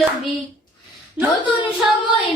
বিপ্লবী নতুন সময়